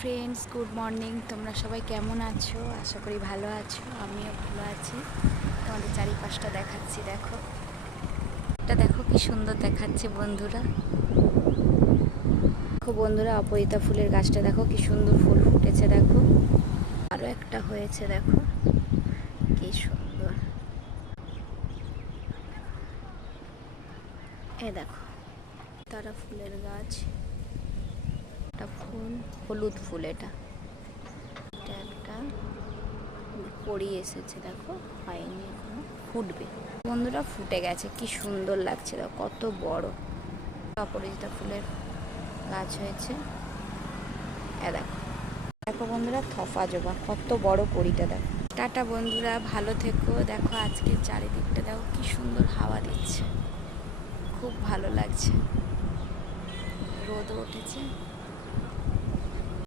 Friends, good morning. তোমরা সবাই কেমন আছো? আশা করি ভালো আছো। আমিও ভালো আছি। তোমাদের চারিপাশটা দেখাচ্ছি, দেখো। এটা দেখো কি সুন্দর দেখাচ্ছে বন্ধুরা। দেখো বন্ধুরা, অপরাজিতা ফুলের গাছটা দেখো কি সুন্দর ফুল ফুটেছে। দেখো আরও একটা হয়েছে, দেখো কি সুন্দর। এ দেখো তারা ফুলের গাছ, একটা ফুল, হলুদ ফুল। এটা একটা কড়ি এসেছে, দেখো হয়নি এখনো, ফুটবে বন্ধুরা। ফুটে গেছে, কি সুন্দর লাগছে। দেখো কত বড় অপরাজিতা ফুলের গাছ হয়েছে। দেখো দেখো বন্ধুরা, থফা জবা, কত বড় কড়িটা দেখো। টাটা বন্ধুরা, ভালো থেকো। দেখো আজকে চারিদিকটা দেখো কি সুন্দর হাওয়া দিচ্ছে, খুব ভালো লাগছে। রোদও উঠেছে।